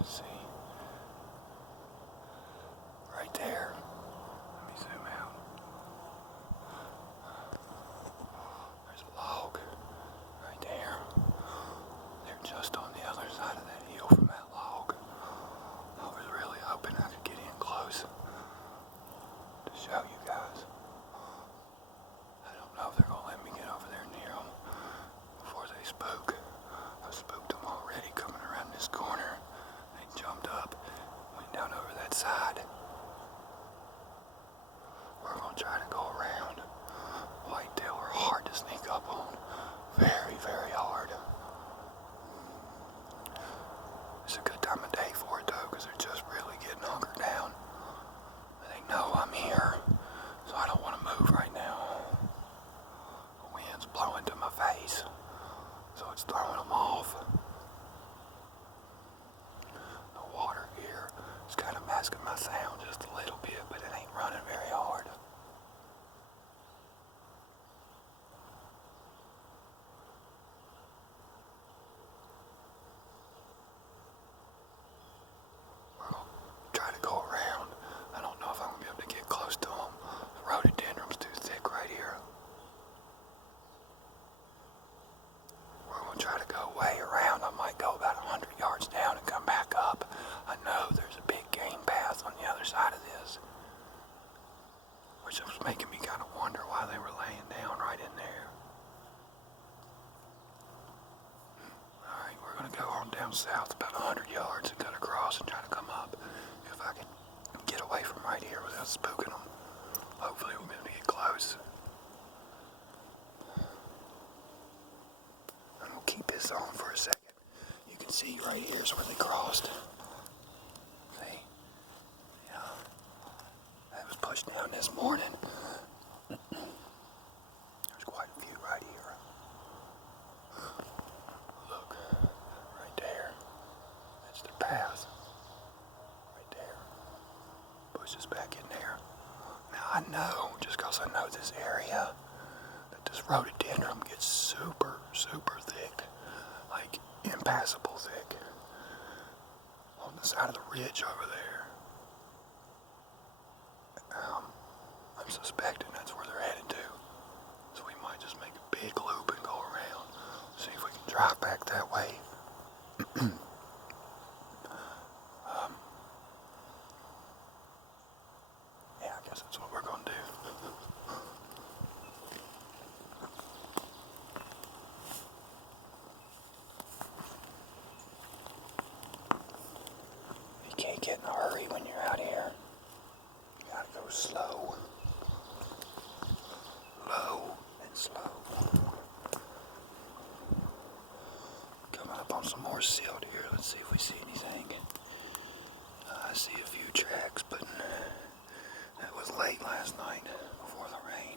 Let's see. Right there. Let me zoom out. There's a log right there. They're just on the other side of that hill from that log. I was really hoping I could get in close to show you guys. I don't know if they're going to let me get over there near them before they spook. I spooked them already coming around this corner. They jumped up, went down over that side. We're going to try to go around. Whitetail are hard to sneak up on. Very, very hard. It's a good time of day for it though, because they're just really getting hunkered down. And they know I'm here, so I don't want to move right now. The wind's blowing to my face, so it's throwing them off. The water here is kind of masking my sound just a little bit, but it ain't running very hard. Try to go around. I don't know if I'm going to be able to get close to them. The rhododendron's too thick right here. We're going to try to go way around. I might go about 100 yards down and come back up. I know there's a big game path on the other side of this, which was making me kind of wonder why they were laying down right in there. Alright, we're going to go on down south about 100 yards and cut across and try to come up. If I can get away from right here without spooking them, hopefully we'll be able to get close. I'm going to keep this on for a second. You can see right here is where they crossed. See? Yeah. That was pushed down this morning. There's quite a few right here. Look, right there. That's their path. Pushes back in there. Now I know, just because I know this area, that this rhododendron gets super, super thick. Like impassable thick. On the side of the ridge over there. I'm suspecting that's where they're headed to. So we might just make a big loop and go around. See if we can drive back that way. Yeah, I guess that's what we're going to do. You can't get in a hurry when you're out here. You gotta go slow. Low and slow. Coming up on some more silt here. Let's see if we see anything. I see a few tracks, but that was late last night before the rain.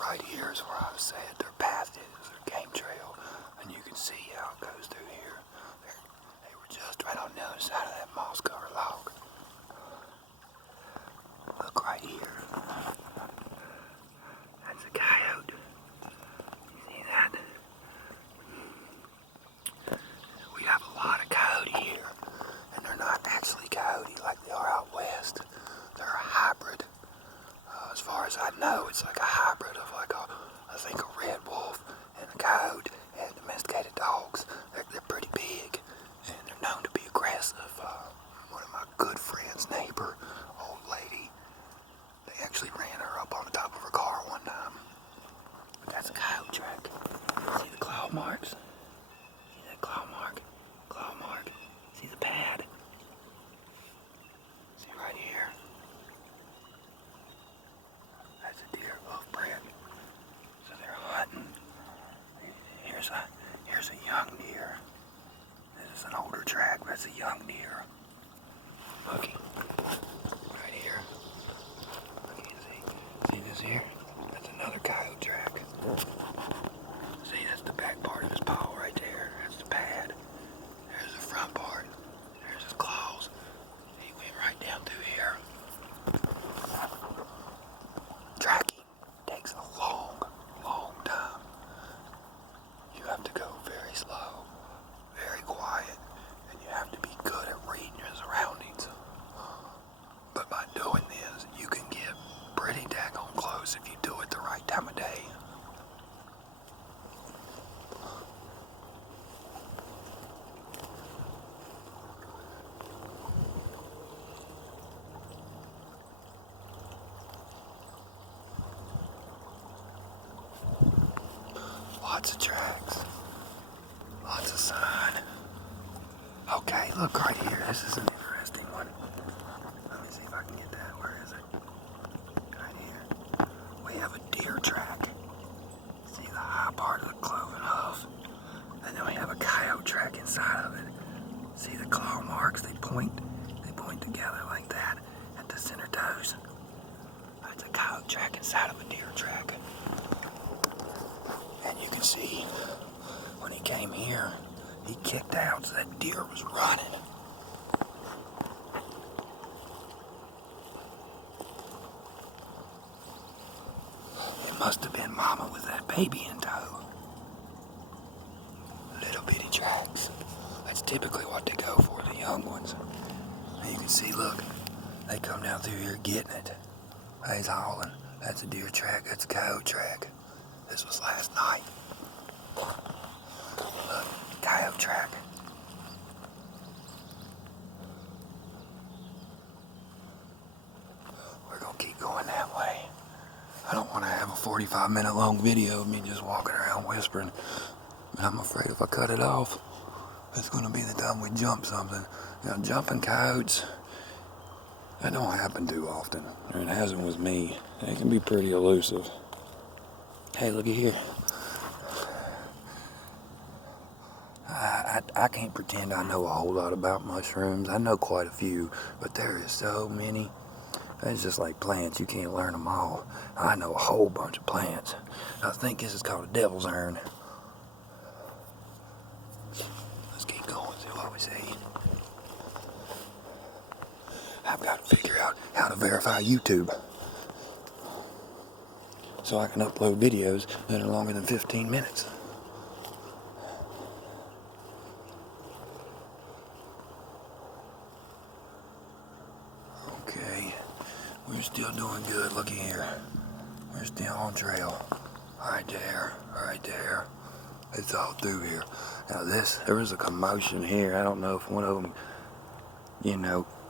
Right here is where I said their path is, their game trail, and you can see how it goes through here. They were just right on the other side of that moss-covered log. Look right here. That's a coyote. You see that? We have a lot of coyote here, and they're not actually coyote like they are out west. They're a hybrid. As far as I know, it's like a hybrid of I think a red wolf and a coyote and domesticated dogs. They're pretty big, and they're known to be aggressive. One of my good friend's neighbor, old lady, they actually ran her up on the top of her car one time. But that's a coyote track. See the claw marks? See that claw mark? Claw mark. See the pad? See right here? That's a deer hoof print. So they're hunting. Here's a young deer. This is an older track, but it's a young deer. Looky. Right here. Look, see this here? That's another coyote track. See, that's the back part of his paw right there. That's the pad. There's the front part. There's his claws. He went right down through here. Tracking takes a long, long time. Lots of tracks. Lots of sign. Okay, look right here. This is an interesting one. Let me see if I can get that. Where is it? Right here. We have a deer track. See the high part of the cloven hoof. And then we have a coyote track inside of it. See the claw marks? They point together like that at the center toes. That's a coyote track inside of a deer track. And you can see when he came here, he kicked out, so that deer was running. It must have been mama with that baby in tow. Little bitty tracks. That's typically what they go for, the young ones. And you can see, look, they come down through here getting it. He's hauling. That's a deer track, that's a coyote track. This was last night. Look, coyote track. We're gonna keep going that way. I don't want to have a 45-minute long video of me just walking around whispering. And I'm afraid if I cut it off, it's gonna be the time we jump something. Now, jumping coyotes, that don't happen too often. Or it hasn't with me. It can be pretty elusive. Hey, looky here. I can't pretend I know a whole lot about mushrooms. I know quite a few, but there is so many. It's just like plants. You can't learn them all. I know a whole bunch of plants. I think this is called a devil's urn. Let's keep going, see what we see. I've got to figure out how to verify YouTube so I can upload videos that are longer than 15 minutes. Okay, we're still doing good. Looky here. We're still on trail. Right there, right there. It's all through here. Now there was a commotion here. I don't know if one of them,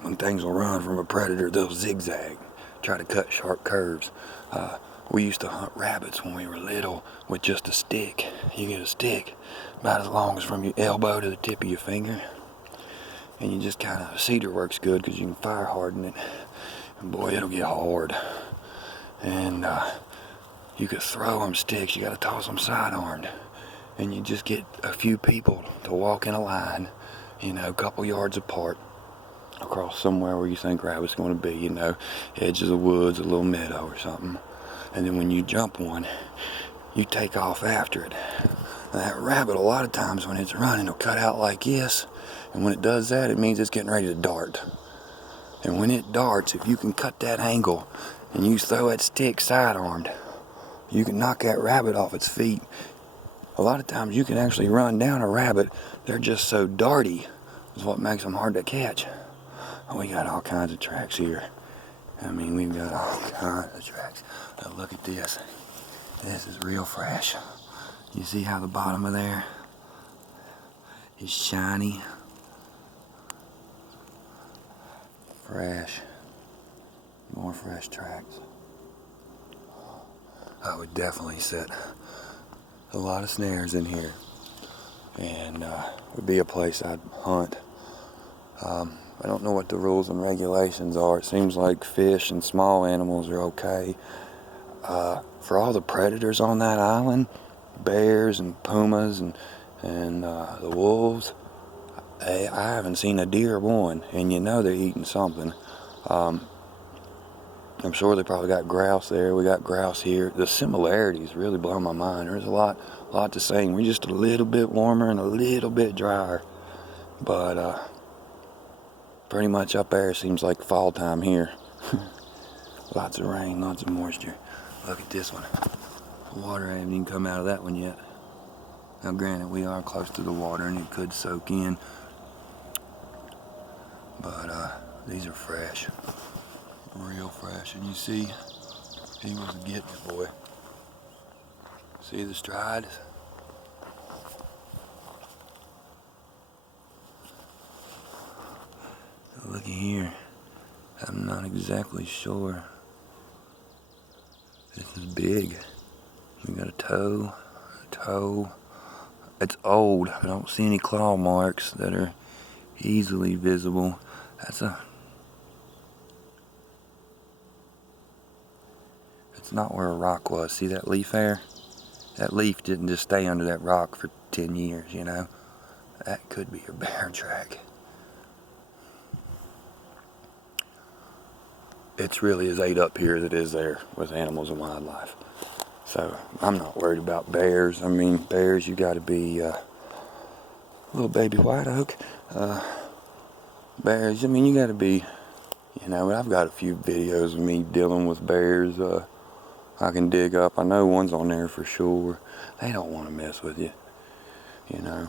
when things will run from a predator, they'll zigzag, try to cut sharp curves. We used to hunt rabbits when we were little with just a stick. You get a stick about as long as from your elbow to the tip of your finger. And you just cedar works good because you can fire harden it. And boy, it'll get hard. And you could throw them sticks. You got to toss them side-armed. And you just get a few people to walk in a line, a couple yards apart, across somewhere where you think rabbit's going to be, edge of the woods, a little meadow or something. And then when you jump one, you take off after it. And that rabbit, a lot of times when it's running, it'll cut out like this. And when it does that, it means it's getting ready to dart. And when it darts, if you can cut that angle and you throw that stick side-armed, you can knock that rabbit off its feet. A lot of times you can actually run down a rabbit. They're just so darty is what makes them hard to catch. We got all kinds of tracks here. We've got all kinds of tracks. Now look at this. This is real fresh. You see how the bottom of there is shiny? Fresh. More fresh tracks. I would definitely set a lot of snares in here. And would be a place I'd hunt. I don't know what the rules and regulations are. It seems like fish and small animals are okay. For all the predators on that island, bears and pumas and the wolves, I haven't seen a deer one, and they're eating something. I'm sure they probably got grouse there. We got grouse here. The similarities really blow my mind. There's a lot to sing. We're just a little bit warmer and a little bit drier, but pretty much up there seems like fall time here. Lots of rain, lots of moisture. Look at this one. The water hasn't even come out of that one yet. Now granted, we are close to the water and it could soak in, but these are fresh. Real fresh. And you see, he was getting it, boy. See the strides? Looky here. I'm not exactly sure. This is big. We got a toe toe. It's old. I don't see any claw marks that are easily visible. It's not where a rock was. See that leaf there? That leaf didn't just stay under that rock for 10 years, you know? That could be a bear track. It's really as ate up here as it is there with animals and wildlife. So I'm not worried about bears. I mean, bears, you gotta be little baby white oak. Bears, I mean, you gotta be, you know, I've got a few videos of me dealing with bears. I can dig up. I know one's on there for sure. They don't want to mess with you, you know.